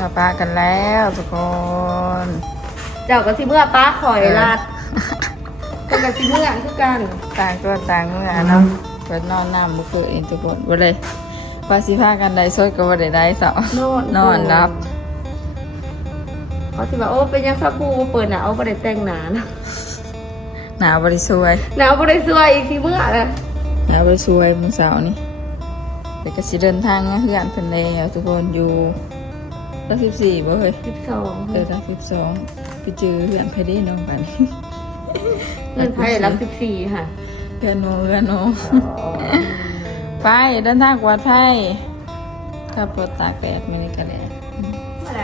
มาปากันแล้วทุกคน เจ้าก็สิเมื่อป้าข่อยลาดคนกับสิเมื่อคือกันต่างตัวต่างเมื่อเนาะเปิดนอนน้ำบุคือเองทุกคนบ่เลยว่าสิพากันได้สดก็บ่ได้ได้เสาโน่นนอนรับเขาสิว่าโอ้เป็นยังสักกูเปิดหนาวบ่ได้แต่งหนานะหนาวบ่ได้สวยหนาวบ่ได้สวยอีกสิเมื่อนะหนาวบ่ได้สวยมื้อเช้านี่แต่ก็สิเดินทางนะเฮือนเพิ่นแล้วทุกคนอยู่ ตั้ง14บ่เฮ้ยสิบสองเออตั้ง12ไปเจอเฮือนไผได้น้องบัดนี้เงินไทยรับสิบสี่ค่ะเฮือนโนเฮือนโนไปเดินทางปลอดภัยขับรถตากแดดไม่ได้กันแดดอะไร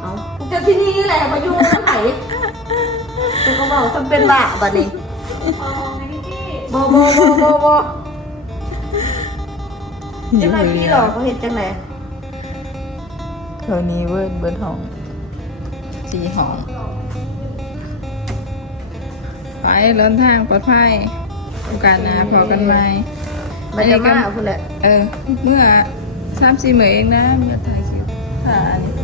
เอาจะที่นี่แหละมาอยู่ทั้งไหนแต่เขาบอกทำเป็นบ้าบัดนี้บอบอบอบอบอจังไรพี่หลอกเขาเห็นจังไร เท่านี้เวิร์ดเบิร์ดห้องสี่ห้อง ไปเดินทางปลอดภัยโอกาสหน้าพอกันไหมมันจะมาคุณแหละ เออ เมื่อสามสี่เหมือนเองนะเมื่อถ่ายคลิปถ่ายอันนี้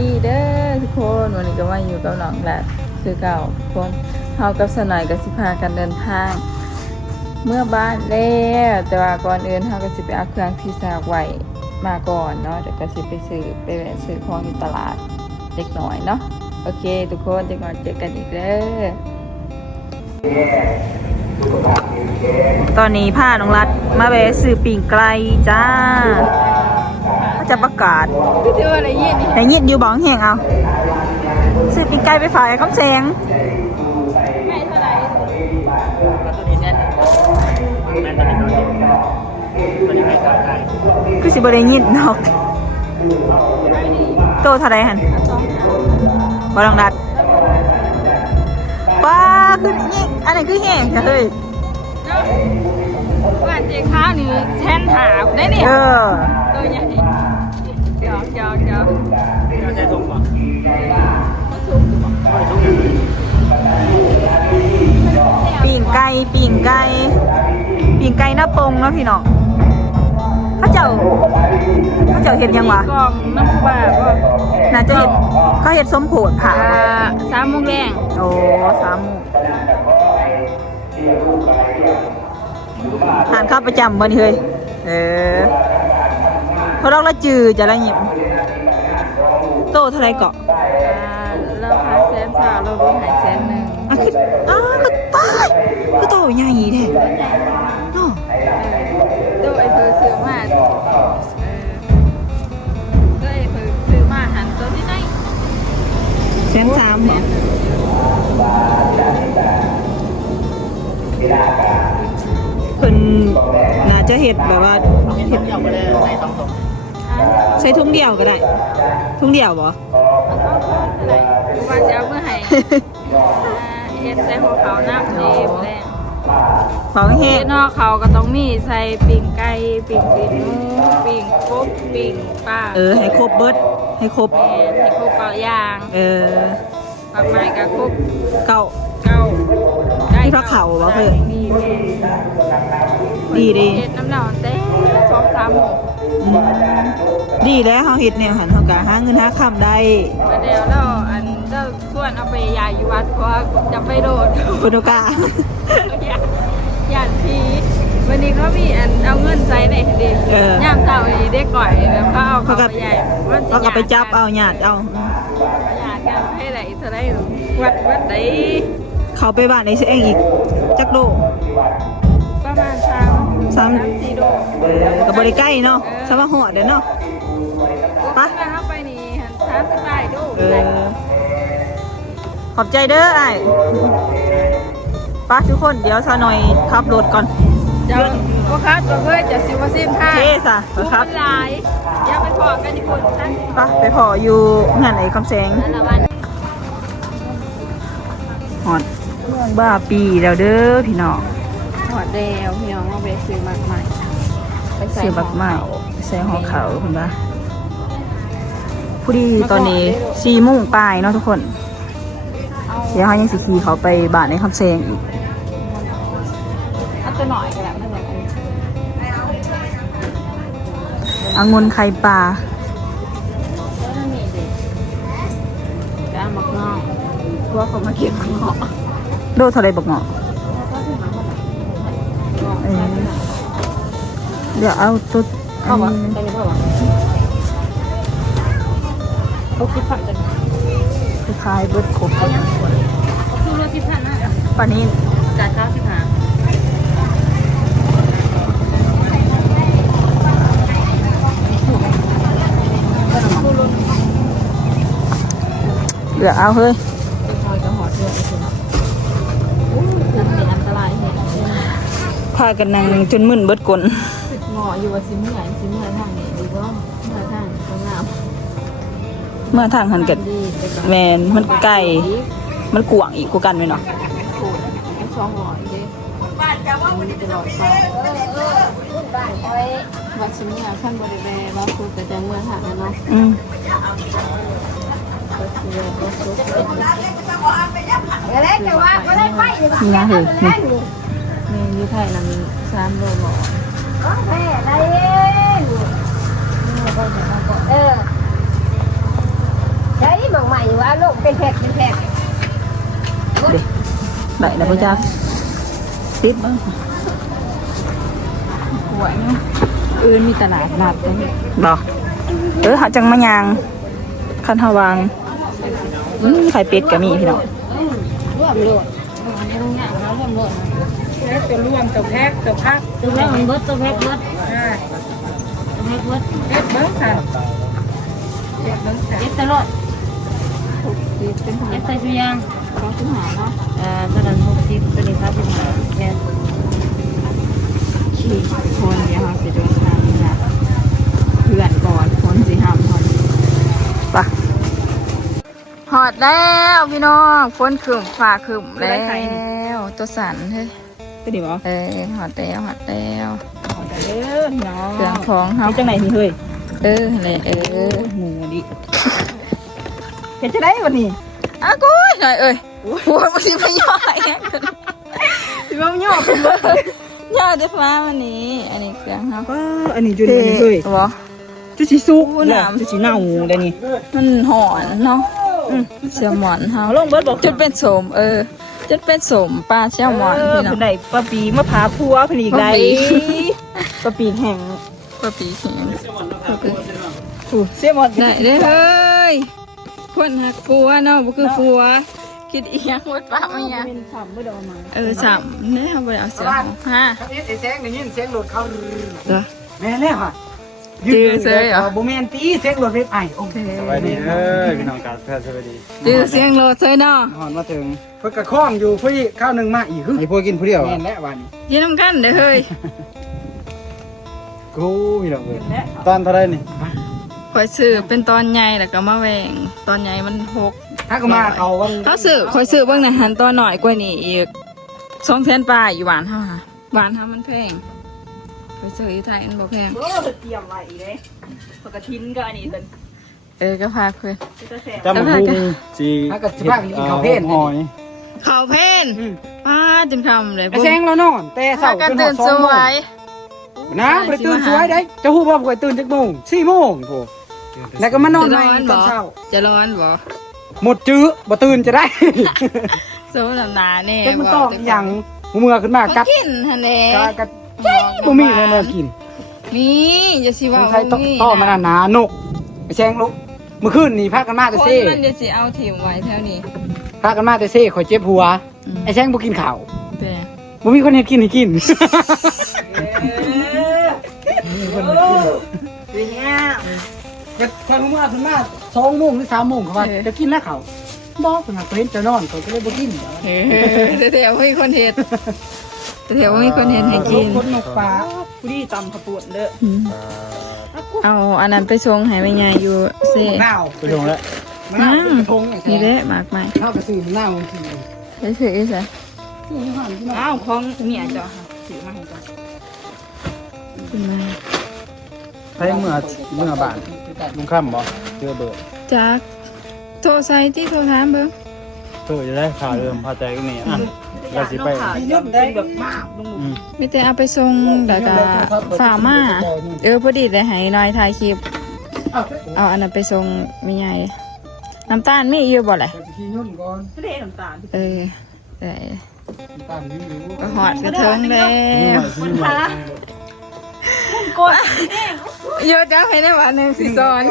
ดีเด้อทุกคนวันนี้ก็มาอยู่กับน้องแหละคือเก่าทุกคนเฮากับสนอยกับสิพากันเดินทาง เมื่อบ้านแล้วแต่ว่าก่อนอื่นเฮาก็สิไปเอาเครื่องที่สากไว้มาก่อนเนาะเดี๋ยวก็สิไปซื้อไปแวะซื้อของที่ตลาดเล็กน้อยเนาะโอเค ทุกคนเดี๋ยวก่อนเจอกันอีกเด้อตอนนี้พาน้องรัดมาแวะซื้อปิ่งไกลจ้า จะประกาศพี่ชื่ออะไรยี่นี่แต่ยิดอยู่บ้องแหงเอาซื้อปิ่งไก่ไปฝากไอ้คำแสงไม่เท่าไหร่ตัวนี้แน่นแน่นตัวนี้ตัวนี้ตัวนี้ไม่ขาดได้คือสิบได้ยินนอกโตเท่าไรหันบอลองดัดป้าคือนี่อันไหนคือแห้งจ้ะเฮ้ยว่าเจ๊ข้าวนี่แทนถามได้เนี่ยเออตัวใหญ่จ อกจอกจอกเราใช้ถุงป่ะปิ่งไก่ปิ่งไก่ปิ่งไก่หน้าปงเนาะพี่น้องเขาเจ้าเขาเจ้าเห็นยังวะกล่องน้ำปลาก็น่าจะเห็นเขาเห็นส้มโผดผ่าสามโมงแรงโอ้สามหมูทานข้าวประจำวันนี้เฮ้ยเออ เพราะเราละจือจะละหยิบโตเท่าไรเกาะเราขายแสนสาวเราดูหายแสนหนึ่งอะคืออ้าวก็ตายก็โตใหญ่แท้เนาะดูไอ้เธอซื้อมาเออดูไอ้เธอซื้อมาหันตัวที่ไหนแสนสามเหรอเพิ่นน่าจะเห็ดแบบว่าเห็นเดียวก็ได้ใส่ต้องตรง ใช้ทุ่งเดียวก็ได้ ทุ่งเดียวบ่อะไรว่าจะเอาเมื่อไหร่เฮ็ดใส่หัวเขาน้ำดีแรงเผาแห้เฮ็งดนอกเขาก็ต้องมีใส่ปิ่งไก่ปิ่งตีนหมูปิ่งกบปิ่งปลาเออให้ครบเบิดให้ครบแม่ให้ครบเก้าอย่าง เออผักไม้ก็ครบเก่าเก้ามีผักเขาเหรอเพิ่นดีแม่ดีดีเฮ็ดน้ำหนอนเต้สองสามหมูอืม ดีแล้วเฮาเฮ็ดแนวหันเฮาก็หาเงินหาคำได้มาเดี๋ยวเราอันเจ้าส่วนเอาไปยายอยู่วัดเพราะว่าจะไปโดดเพิ่นโอกาอยากอยากพีวันนี้เขามีอันเอาเงินใส่ในเด็กเออย่ามเท่าไอ้เด็กก่อยแล้วเขาเอาเขาเขาก็ไปใหญ่ว่าสิเขาก็ไปจับเอาญาติเอาอยากกันให้ไหนเท่าไรวัดวัดไหนเขาไปบ้านในเสเองอีกจักโลประมาณสามสามสี่โลเออก็บ่ได้ใกล้เนาะสมาหอดเด้อเนาะไปถ้าเข้าไปนี่หันสามสิบได้ดูเออขอบใจเด้อไอ้ป้าทุกคนเดี๋ยวซะหน่อยขับรถก่อนเจ้าพ่อค้าตัวเว้ยจะสิบเปอร์เซ็นต์ค่ะเทสะไปครับหลายอย่าไปพอกันญี่ปุ่นท่านไปไปพออยู่งานไอ้คำแสงนั่นละวันหอดเมืองบ้าปีแล้วเด้อพี่น้อง หอดแดวพี่น้องเอาไปซื้อมากใหม่ไปใส่ซื้อบักใหม่ใส่ห่อเขาวคุณปะผู้ดีตอนนี้สี่โมุ่งปลายเนาะทุกคนเดี๋ยวเขายังสิขี่เขาไปบ้านในคำแซงอีก เอาตัวหน่อยก็ได้ไม่เป็นไรอังุนไข่ปลาจะเอามักงอกกลัวเขามาเก็บมักงอก โดเท่าไรบักเหมาะ เดี๋ยวเอาตุ๊ดอัเข้านวะนี้ตอนนี้เข้าวะเขาคิดผัดกันคล้ายๆเบิร์ดครบคือเราคิดผัดนะปลานี้จ่ายเก้าสิบห้าเหลือเอาเฮ้ยเป็นคอยกับหอดเรือไอ้คนอู้มันเป็นอันตรายแฮะพากันนั่งจนมึนเบิดกลนง ออยู่ว่าสิเมื่อยสิเมื่อยทางนี้ดีก็เมื่อยทางก็งามเมื่อทางหันกันดีไปก่อนแมนมันไก่มันกวางอีกกูกันไหมเนาะโอ้ยไม่ช่องหอยเด้บ้านจะว่ามันจะหลอดไฟเออเออบ้านคอยว่าสิเมื่อยขั้นบริเวณว่าคุณแต่จะเมื่อยทางนั้นเนาะอืมอะไรแต่ว่าก็ได้ไปเลยนี่นะเฮ้ยนี่เมนยูไทยนะมีสามโลหมอ แม่ได้เองเออใช้บางใหม่ว่าลกเป็นแผลเป็นแผลเด็ได้แล้วพ่อจ้าติดบ้างหวยเนาะอื่นมีตลาดนัดเลยบอกเออหาจังมะยางคันหาวางอืมไข่เป็ดก็มีพี่น้องรวมรวมอันนี้ต้องงานแล้วรวมรวมตัวร่วมตัวแพ็กตัวพัก ตัวแพ็กมันเบิดตัวแพ็กเบิดอ่าตัวแพ็กเบิดเฮ็ดเบิ้งค่ะเฮ็ดเบิ้งค่ะเจ็ดตลอดเจ็ดใส่ชุยางร้อยสิบห้าเนาะอ่อตอนนั้นหกสิบตัวนี้สามสิบห้าแค่ขี่คนเดียวสิเดินทางนี่แหละเพื่อนก่อนคนสิห้ามคนปะหอดแล้วพี่น้องฝนขึ้นฟ้าขึ้นแล้วตัวสันเฮ้ย ตัวนี้บ่เออหอดแล้วหอดแล้วเด้อพี่น้องเครื่องของเฮาเฮ็ดจังไหนนี่เฮ้ยเออเลยเออหมูดิเฮ็ดจะได้วันนี้อะกูหน่อยเอ้ยโอ้ยมันสิไม่ย่อยเนี่ยสิว่ามันย่อเป็นเบิ้งย่อด้วยฟ้าวันนี้ อันนี้เครื่องเฮาว้าอันนี้จุดนี้เฮ้ยบ่จุดสีสุกอู้น้ำจุดสีเน่าได้นี่มันหอนเนาะเสี่ยวหมอนเฮาเอาลงเบิดบอกจนเป็นสมเออ จนเป็นสมปลาเสี่ยวหมอนเออพี่น้อเพิ่งนได้ปลาปีมะพร้าวพัวเพิ่นอีกได้ปลาปีปลาปีแห้งปลาปีแข็งถูเสียหมดได้เด้อเฮ้ยคนหักฟัวเนาะบ่คือฟัว คิดอีหยังว่าปลาไม่ยังเป็นฉ่ำบ่ได้เอามาเออสามเนี่ยเขาบ่ได้เอาเสียงฮะครับนี่เสียงได้ยินเสียงรถเขาเหรอแม่แล้วค่ะ จื้อเสียงเหรอบ่แม่นตีเสียงรถเว็บไอโอเคสวัสดีเด้อพี่น้องการแพทย์สวัสดีดื้อเสียงโลดเซยเนาะหอนมาถึงเพิ่นกระคล้องอยู่พี่ข้าวหนึงมาอีกคือไอ้พวกกินผู้เดียวแม่อะนแล้ววันนี้ยินน้ำกันเด้อเฮ้ยกูพี่น้องเอ้ยตอนเท่าไรนี่ข่อยซื้อเป็นตอนใหญ่แล้วก็มาแหวงตอนใหญ่มันหกถ้าก็มาเขาวันเขาซื้อข่อยซื้อเบิ่งในะหันตอนหน่อยกว่านี้อีกสองแสนปลายอยู่หวานเฮาค่ะหวานเฮามันแพง ข่อยซื้ออยู่ไทยมันบ่แพงโอ้เตรียมไว้อีกเลยปกตินก็อันนี้เพิ่นเออก็พาเพิ่นจะแซ่บจำมาพุงสีถ้าก็สิพากินข้าวเพลน หอยเขาเพนป้าจนคำเลยไอ้แซงเรานอนแต่เช้าพากันจนฮอตื่ดนสอสงโมวงยนะบ่ได้ตื่นสวยได้จะฮู้ว่าบ่ค่อยตื่นจักโมง4โมงโพแล้วก็มานอนใหม่ตอนเช้าจะร้อนบ่หมดจื้อบ่ตื่นจะได้โซนหนาแน่แต่มันต้องอหย่างเมื่อขึ้นมากักัดดกินฮันเน่กะกัด บ่มีแน่ๆกินมีอย่าสิสว่างสัยต้องต้อมันน่ะหนานกไอ้แซงลูกเมื่อคืนนี่พากันมาแต่คนเซ่มันจะสิเอาถิ่มไว้แถวนี้พากันมาแต่เซ่ข่อยเจ็บหัวอืมไอ้แซงบ่กินข้าวแต่บ่มีคนเฮ็ดกินให้กินเป็นไงก็ข่อยเมื่อขึ้นมา2โมงหรือ3โมงเขาว่าจะกินแล้วข้าวบ่เพิ่นว่าเพิ่นจะนอนข่อยก็เลยบ่กินเฮ้แต่แถวมีคนเฮ็ด แต่แถวมีคนเฮ็ดให้กิน คนนกปลาผู้ดีตำข้าวปุ้นเด้ออืมเอาอันนั้นไปส่งให้แม่ยายอยู่เซ่มะนาวไปลงแล้วมะนาวเป็นกระทงไอ้แซนี่งแหละมากมายเฮาก็ซื้อมะนาวมากินได้ถืออีซะอ้าวของเมียเจ้าค่ะถือมาให้กันขึ้นมาไปเมื่อเมื่อบ้านลุงค่ำบ่เจอเบิดจากโทรใส่ที่โทรถามเบิ่ง เออจะได้ข่าวเริ่มพาใจกันนี่อันเราสิไปย่อมได้แบบมากลุงอืมมีแต่เอาไปส่งแล้วก็ฝากมาเออพอดีได้ให้น้อยถ่ายคลิป เอาอันนั้นไปส่งไม่ใหญ่น้ำตาลมีอยู่บ่แหละไปขี่ยุ่นก่อนทะเลน้ำตาลเออได้ตามนี้อยู่ก็หอดกระเทิงแล้วนี่ใหม่กดโยจ้าให้ได้วันหนึ่งสิซอน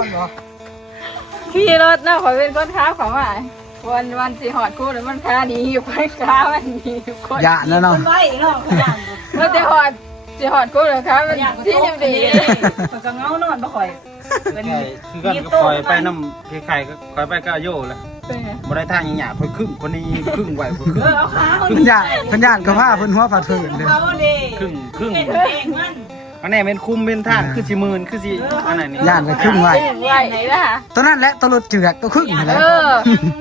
ขี่รถนะขอยเป็นคนค้าของว่า วันวันสิหอดกูแล้วมันค้าดีอยู่คนค้ามันดีอยู่คนอย่านะเนาะคนไว้เนาะขยันมันจะหอดสิหอดกูแล้วค้ามันที่ยังดีมันก็เงานอนบ่ค่อยเป็นใช่คือกันก็คอยไปน้ำใครๆก็คอยไปก็โย่แหละบ่ได้ทางหยาบๆคอยครึ่งคนนี้ครึ่งไหวคอยครึ่เองอเอาขาคนเพิ่นย่านเพิ่นย่านกับผ้าเพิ่นหัวผัดเพิ่นเด้อเขาเด้ครึ่งครึ่งเป็นเองมัน อันนี้เป็นคุมเป็นทางคือสิหมื่นคือสิอันไหนนี่ย่านไปครึ่งไว้ไหวไหนล่ะตัวนั้นแหละตัวรถเจือกตัวครึ่งนั่นแหเอละ อ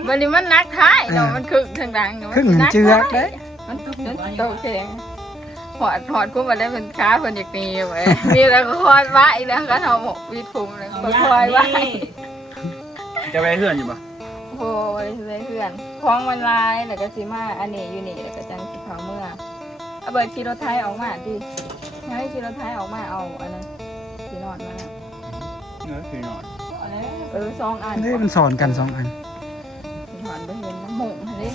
วันนี้มันนักท้ายเนาะมันคึกทางดังเนาะครึ่งหนึ่งเจือกเด้ มันมันโตแข็งหอดหอดกูมาได้เป็นค้าคนอยากมีไว้มีแล้วก็คอยไว้แล้วก็ทำหมกวิดคุมเลยก็คอยไว้จะไปเพื่อนอยู่ปะโอ้ยเลยเพื่อนคล้องมันลายแล้วก็สิมาอันนี้อยู่นี่แล้วก็จังสิเขาเมื่อเอาเบิร์ดขี่รถไทยออกมาดิ ให้ขี่รถไทยออกมาเอาอันนั้นสีนอนมาแล้วเออคือหน่อยเออสองอันเด้มันสอนกันสองอันหอนไปเห็นน้ำหมงเลย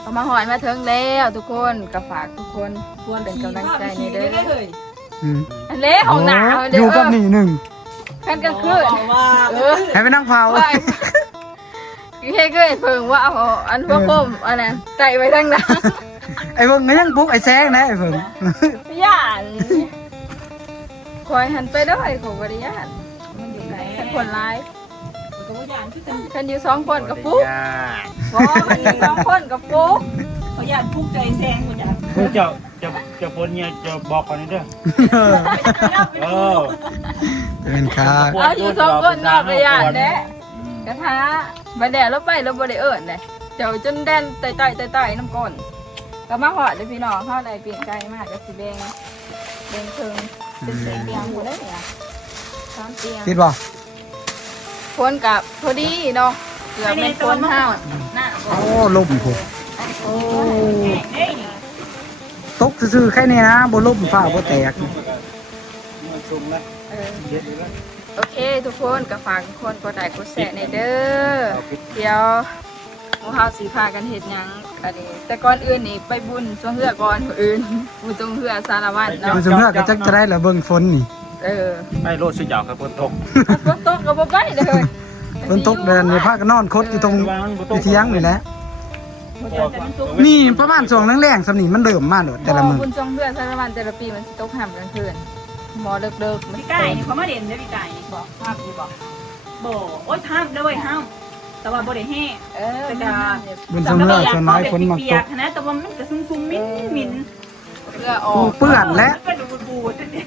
เอามาหอนมาถึงแล้วทุกคนก็ฝากทุกคนเป็นกำลังใจในเด้อเลยอืมอันเละของหนาวอเด้ยู่กับอนี่หนึ่งกันกลางคืนว่า เออให้ไปนั่งเผาว่า คือแค่เคยเพิ่งว่าเอาอันพวกคมอันนั้นใส่ไว้ทั้งนั้นไอ้เบิ่งก็ยังปลุกไอ้แซงนะไอ้เบิ่งย่านคอยหันไปด้วยของบริยานมันอยู่ไหนคันคนร้ายก็ว่าย่านคือกันคันอยู่สองคนกับปุ๊กย่าพอมันอยู่สองคนกับปุ๊กเขาย่านพุกใจแซงบ่ย่านเฮ้ยเจ้าจะจะพ้นเนี่ยจะบอกก่อนนี่เด้อเออเป็นค่าเอาอยู่สองคนนอกบริยานเด้กระทะ บันแดดแล้วไปแล้วบริเอิญเลยเดี๋ยวจนแดนไต่ไต่ไต่ไต่น้ำก้นก็มาหอดเลยพี่น้องเข้าในเปลี่ยนใจมากกับสีแดงแดงเชิงเป็นเสียงเตียงหมดเลยเนี่ยสามเตียงคิดบ่คนกับพอดีเนาะเกือบเป็นคนห้าวหน้าโอ้ล่มพุโอ้เด้นี่ตกซื่อๆแค่นี้นะบ่ล่มฟ้าบ่แตกมันซุ่มแล้วเออเย็ดอยู่แล้ว โอเค ทุกคนก็ฝากทุกคนกดไลค์กดแชร์ในเด้อเดี๋ยวหมูเฮาสีพากันเห็ดหยังอันนี้แต่ก่อนอื่นนี่ไปบุญช่วงเหือก่อนผู้อื่นบุญจงเหือสารวัตรเนาะมันสมเมื่อก็จักจะได้ละเบิ่งฝนนี่เออไปโลดสุดยาวครับฝนตกฝนตกก็บ่ไปเลยฝนตกเดินไปพากันนอนคดอยู่ตรงอยู่เที่ยงนี่แหละแต่มันสุกนี่ประมาณช่วงแรงๆสำนี่มันเริ่มมาโดดแต่ละมื้อบุญจงเหือสารวัตรแต่ละปีมันสิตกห่ำกลางคืน หมอเลิกๆมันพี่ไก่นี่เขามาเด่นเด้อพี่ไก่นี่บอกภาพดีบอกบ่โอ๊ยห้ามเด้อเว้ยห้ามแต่ว่าบ่ได้แห้เออแต่มันก็บนสมเมื่อส่วนน้อยฝนมักเปีตยกกนะแต่ว่ามันก็ซุ่มๆมิ้นมิ้นเพื่อออปูกเปื้อนและก็ดูบูดๆนี่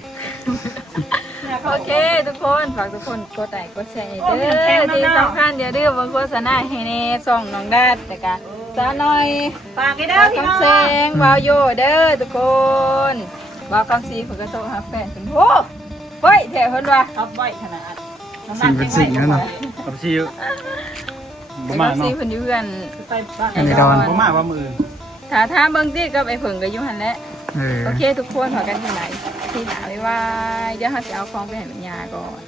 โอเคทุกคนฝากทุกคนกดไลค์กดแชร์ให้เด้อที่สำคัญอย่าลืมว่าโฆษณาให้แน่ส่องน้องดาดแต่กะสาวน้อยฝากให้เด้อบ่าวพี่น้องคำแซงบ่าวโยเด้อทุกคน บ่าวคำซีเพิ่นก็โทรหาแฟนเพิ่นโอ้เฮ้ยแท้เพิ่นว่าครับไว้ขนาดสิ่งเป็นสิ่งนั่นน่ะ กับซีบ่ไอ้มาคำซีเนาะเพิ่นอยู่เพื่อนไปบ้านอันนี้ดอน บ่มาว่ามือถ้าถ้าเบิ่งติกับไอ้เพิ่นก็อยู่หั่นแหละ เออ โอเค ทุกคนพอกันที่ไหนที่หน้าบ๊ายบายเดี๋ยวเฮาสิเอาของไปให้แม่ย่าก่อน